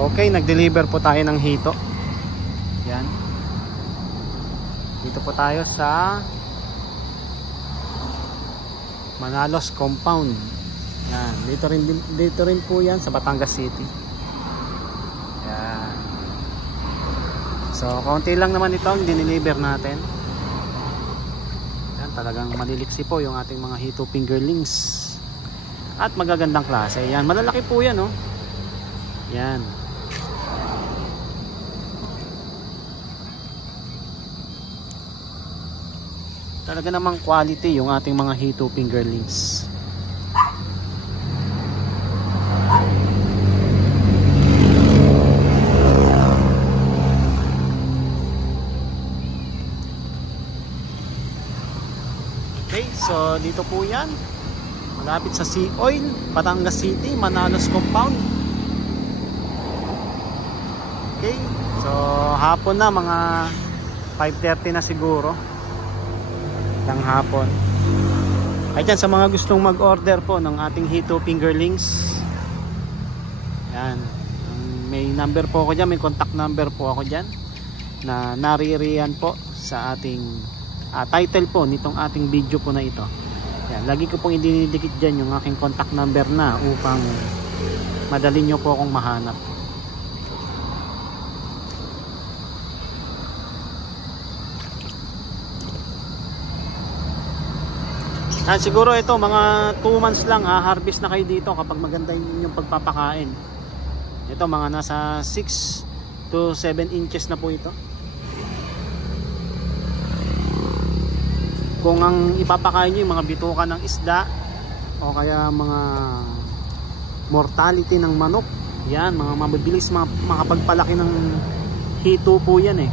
Okay, nag-deliver po tayo ng hito. Yan. Dito po tayo sa Manalos Compound. Yan, dito rin po 'yan sa Batangas City. Yan. So, konti lang naman ito ang dineliver natin. Yan, talagang maliliksi po yung ating mga hito fingerlings. At magagandang klase. Yan, malalaki po 'yan, oh. Yan. Talaga namang quality yung ating mga hito fingerlings. Okay, so dito po yan. Malapit sa Sea Oil, Batangas City, Manalos Compound. Okay, so hapon na, mga 5:30 na siguro ng hapon. Ay dyan, sa mga gustong mag-order po ng ating hito fingerlings, yan, may number po ako dyan, may contact number po ako dyan na naririyan po sa ating title po nitong ating video po na ito. Yan, lagi ko pong idinidikit dyan yung aking contact number na upang madali nyo po akong mahanap. Siguro ito mga 2 months lang harvest na kayo dito kapag maganda yung pagpapakain. Ito mga nasa 6 to 7 inches na po ito. Kung ang ipapakain nyo yung mga bituka ng isda o kaya mga mortality ng manok, yan, mga mabilis makapagpalaki ng hito po yan eh.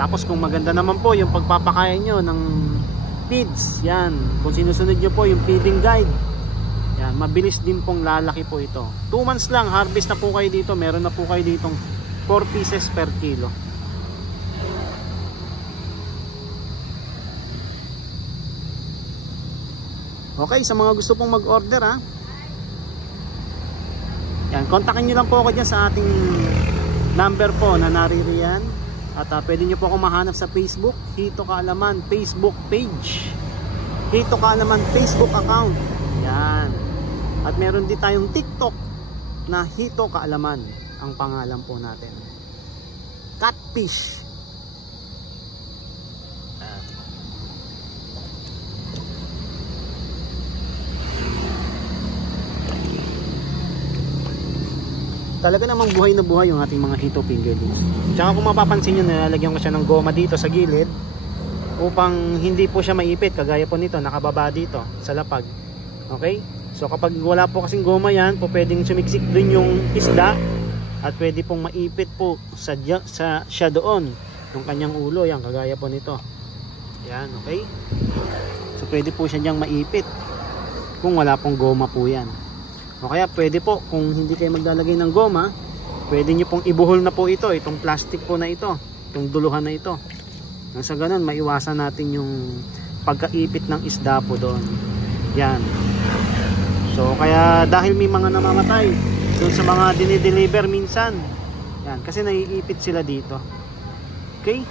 Tapos kung maganda naman po yung pagpapakain nyo ng feeds, yan, kung sinusunod nyo po yung feeding guide, yan, mabilis din pong lalaki po ito. 2 months lang harvest na po kayo dito. Meron na po kayo ditong 4 pieces per kilo. Okay, sa mga gusto pong mag-order yan, kontakin nyo lang po ako dyan sa ating number po na naririyan. At pwede nyo po ako mahanap sa Facebook, Hito Kaalaman Facebook page, Hito Kaalaman Facebook account. Yan. At meron din tayong TikTok na Hito Kaalaman ang pangalan po natin. Catfish. Talaga namang buhay na buhay yung ating mga hito fingerlings. Tsaka kung mapapansin nyo, nilalagyan ko siya ng goma dito sa gilid upang hindi po siya maipit. Kagaya po nito, nakababa dito sa lapag. Okay? So kapag wala po kasing goma yan, po pwedeng sumiksik dun yung isda at pwede pong maipit po sa siya doon yung kanyang ulo. Yan, kagaya po nito. Yan, okay? So pwede po siya diyang maipit kung wala pong goma po yan. O kaya pwede po, kung hindi kayo maglalagay ng goma, pwede nyo pong ibuhol na po ito, itong plastic po na ito, itong duluhan na ito. Nang sa ganun, maiwasan natin yung pagkaipit ng isda po doon. Yan. So kaya dahil may mga namamatay doon sa mga dinideliver minsan, yan, kasi naiipit sila dito. Okay?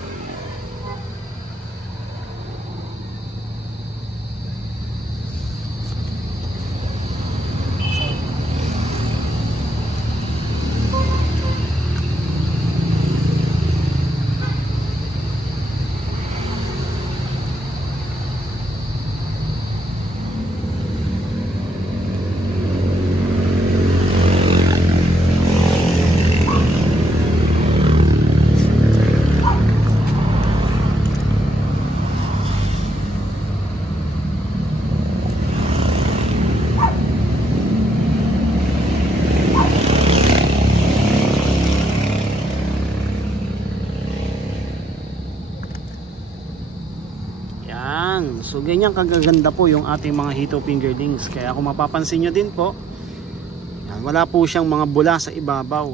So ganyan kagaganda po yung ating mga hito fingerlings. Kaya kung mapapansin nyo din po, yan, wala po siyang mga bula sa ibabaw.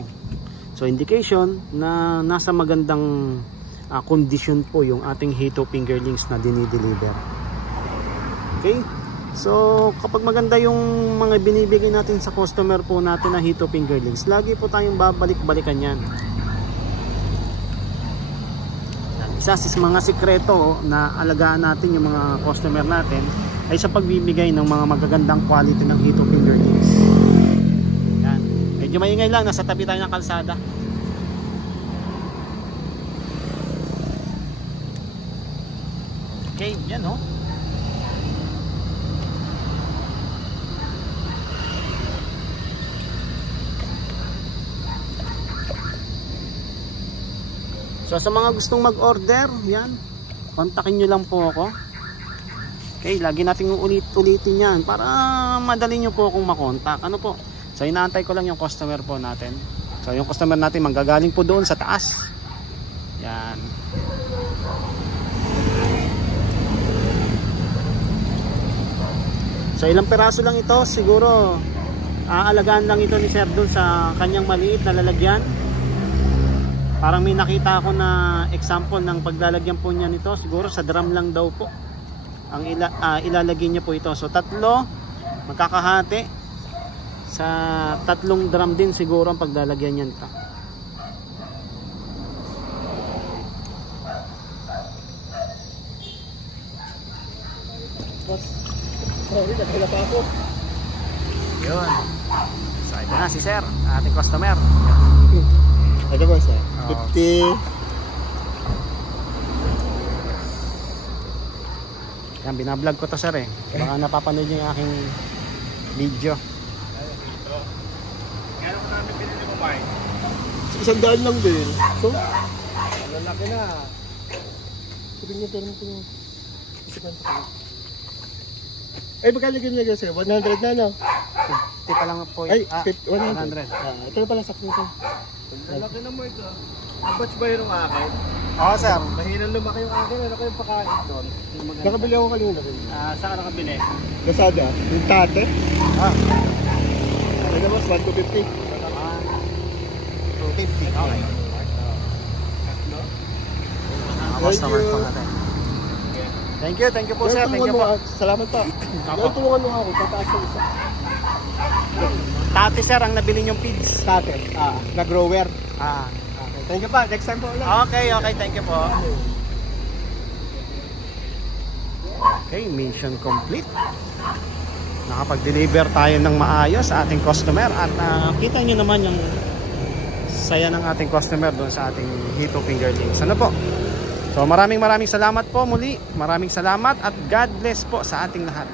So indication na nasa magandang kondisyon po yung ating hito fingerlings na dinideliver. Okay? So kapag maganda yung mga binibigay natin sa customer po natin na Hito fingerlings, lagi po tayong babalik-balikan yan. Isa sa mga sikreto na alagaan natin yung mga customer natin ay sa pagbibigay ng mga magagandang quality ng Hito fingerlings. Yan. Medyo maingay lang, nasa tabi tayo ng kalsada. Okay, yan o. So sa mga gustong mag-order, yan, kontakin nyo lang po ako. Okay, lagi natin ulit-ulitin yan para madali nyo po akong makontak. Ano po? So inaantay ko lang yung customer po natin. So yung customer natin manggagaling po doon sa taas. Yan. So ilang peraso lang ito, siguro aalagaan lang ito ni Sir doon sa kanyang maliit na lalagyan. Parang may nakita ako na example ng paglalagyan po niya nito, siguro sa drum lang daw po ang ilalagay niya po ito. So tatlo magkakahati sa tatlong drum din siguro ang paglalagyan niya nito. Yun. So ito na si Sir, ating customer. Ito ba sir? 50. Yan, binablog ko to sir eh. Baka napapanood nyo yung aking video. Gano'n ka namin pinili mo, Mike? 100 lang din. So? Lalaki na. Sabi niyo, pero ito yung isipan sa kanya. Ay, magkalagay niya sir? 100 na, no? 50 pa lang po. Ay, 100. 100. Ito na pala sakto ito. Lalaki na mo ito. Batch ba yun ang akin? Oo sir. Mahinang lumaki yung akin. Ano kayong pakain doon? Nakabili ako kanina. Saan ka nakabili? Lazada. Yung tate. Ano naman? 1 to 50. 250. Okay. Customer po natin. Thank you po sir. Thank you po. Salamat pa. Ngayon tulungan mo ako. Tataas ko isa. Tate sir ang nabili yung feeds. Tate. Na grower. Okay. Thank you pa. Next time po ulit. Okay. Thank you po. Okay, mission complete. Nakapag-deliver tayo ng maayos sa ating customer at kita nyo naman yung saya ng ating customer doon sa ating Hito fingerlings. Ano po? So maraming salamat po muli. Maraming salamat at God bless po sa ating lahat.